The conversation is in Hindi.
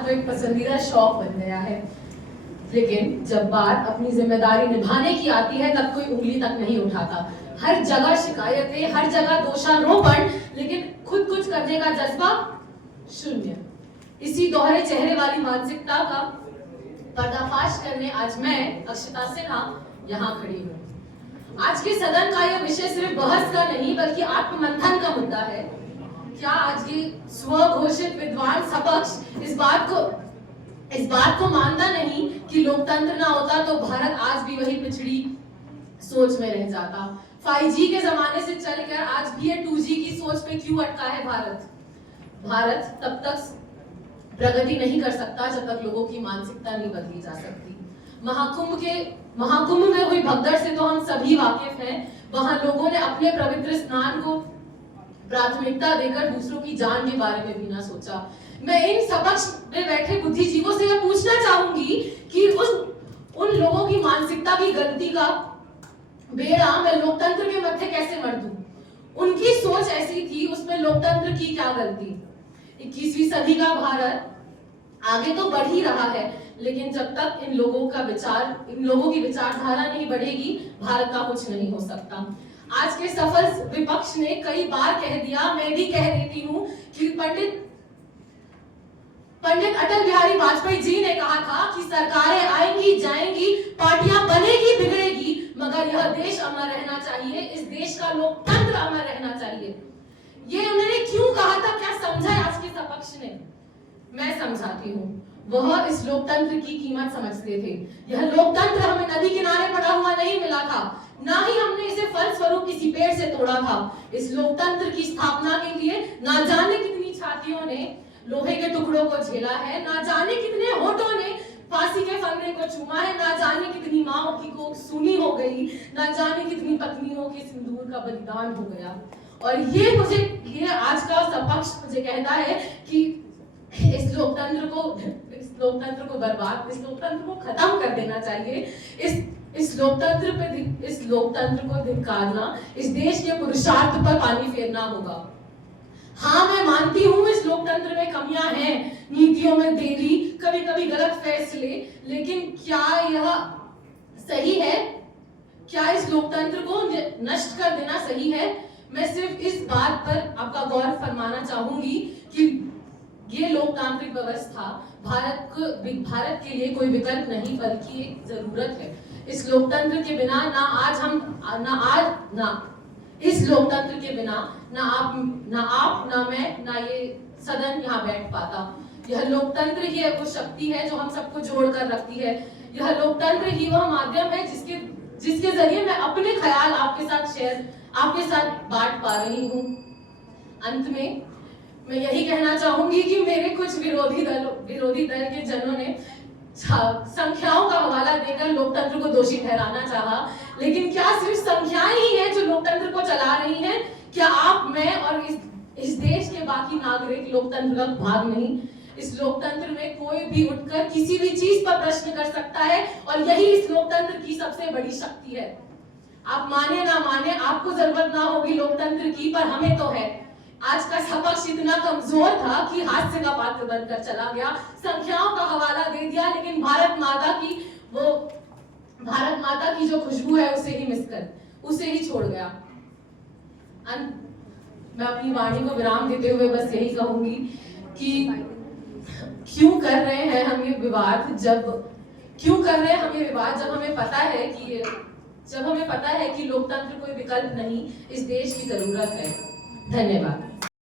तो एक पसंदीदा शौक बन गया है, लेकिन जब बात अपनी जिम्मेदारी निभाने की आती है तब कोई उंगली तक नहीं उठाता। हर जगह शिकायतें, हर जगह दोषारोपण, लेकिन खुद कुछ करने का जज्बा शून्य। इसी दोहरे चेहरे वाली मानसिकता का पर्दाफाश करने आज मैं अक्षता सिन्हा यहाँ खड़ी हूँ। आज के सदन का यह विषय सिर्फ बहस का नहीं बल्कि आत्ममंथन का मुद्दा है। क्या आज की स्वघोषित विद्वान सपक्ष इस बात को मानता नहीं कि लोकतंत्र ना होता तो भारत आज भी वही पिछड़ी सोच में रह जाता। 5G के जमाने से चलकर आज भी ये 2G की सोच पे क्यों अटका है भारत तब तक प्रगति नहीं कर सकता जब तक लोगों की मानसिकता नहीं बदली जा सकती। महाकुंभ में हुई भगदड़ से तो हम सभी वाकिफ हैं। वहां लोगों ने अपने पवित्र स्नान को प्राथमिकता देकर दूसरों की जान के बारे में भी ना सोचा। मैं इन सपक्ष में बैठे बुद्धिजीवों से यह पूछना चाहूंगी कि उन लोगों की मानसिकता की गलती का बेड़ा मैं लोकतंत्र के मध्य कैसे मर दूं? उनकी सोच ऐसी थी, उसमें लोकतंत्र की क्या गलती? 21वीं सदी का भारत आगे तो बढ़ ही रहा है, लेकिन जब तक इन लोगों की विचारधारा नहीं बढ़ेगी, भारत का कुछ नहीं हो सकता। आज के सफल विपक्ष ने कई बार कह दिया, मैं भी कह देती हूँ कि पंडित अटल बिहारी वाजपेयी जी ने कहा था कि सरकारें आएंगी जाएंगी, पार्टियां बनेगी बिगड़ेगी, मगर यह देश अमर रहना चाहिए, इस देश का लोकतंत्र अमर रहना चाहिए। ये उन्होंने क्यों कहा था, क्या समझा आज के सपक्ष ने? मैं समझाती हूँ। वह इस लोकतंत्र की कीमत समझते थे। यह लोकतंत्र हमें नदी किनारे पड़ा हुआ नहीं मिला था, ना ही हमने इसे फलस्वरूप किसी पेड़ से तोड़ा था। इस लोकतंत्र की स्थापना के लिए ना जाने कितनी छातियों ने लोहे के टुकड़ों को झेला है, ना जाने कितने होठों ने फांसी के फंदे को चूमा है, ना जाने कितनी माओं की कोख सूनी हो गई, ना जाने कितनी पत्नियों के सिंदूर का बलिदान हो गया। और ये आज का सपक्ष मुझे कहता है कि इस लोकतंत्र को खत्म कर देना चाहिए। इस लोकतंत्र को धिक्कारना, इस देश के पुरुषार्थ पर पानी फेरना होगा। हाँ, मैं मानती हूँ इस लोकतंत्र में कमियां हैं, नीतियों में देरी, कभी कभी गलत फैसले, लेकिन क्या यह सही है? क्या इस लोकतंत्र को नष्ट कर देना सही है? मैं सिर्फ इस बात पर आपका गौर फरमाना चाहूंगी कि ये लोकतांत्रिक व्यवस्था भारत के लिए कोई विकल्प नहीं बल्कि एक जरूरत है। इस लोकतंत्र के बिना इस लोकतंत्र के बिना ना आप ना मैं ना ये सदन यहाँ बैठ पाता। यह लोकतंत्र ही है वो शक्ति है जो हम सबको जोड़ कर रखती है। यह लोकतंत्र ही वह माध्यम है जिसके जरिए मैं अपने ख्याल आपके साथ बांट पा रही हूँ। अंत में मैं यही कहना चाहूंगी कि मेरे कुछ विरोधी दल के जनों ने संख्याओं का हवाला देकर लोकतंत्र को दोषी ठहराना चाहा, लेकिन क्या सिर्फ संख्याएं ही हैं जो लोकतंत्र को चला रही हैं? क्या आप, मैं और इस देश के बाकी नागरिक लोकतंत्र का भाग नहीं? इस लोकतंत्र में कोई भी उठकर किसी भी चीज पर प्रश्न कर सकता है और यही इस लोकतंत्र की सबसे बड़ी शक्ति है। आप माने ना माने, आपको जरूरत ना होगी लोकतंत्र की, पर हमें तो है। आज का सपक्ष इतना कमजोर था कि हास्य का पात्र बनकर चला गया, संख्याओं का हवाला दे दिया, लेकिन भारत माता की जो खुशबू है उसे ही छोड़ गया। मैं अपनी वाणी को विराम देते हुए बस यही कहूंगी कि क्यों कर रहे हैं हम ये विवाद जब हमें पता है कि लोकतंत्र कोई विकल्प नहीं, इस देश की जरूरत है। धन्यवाद।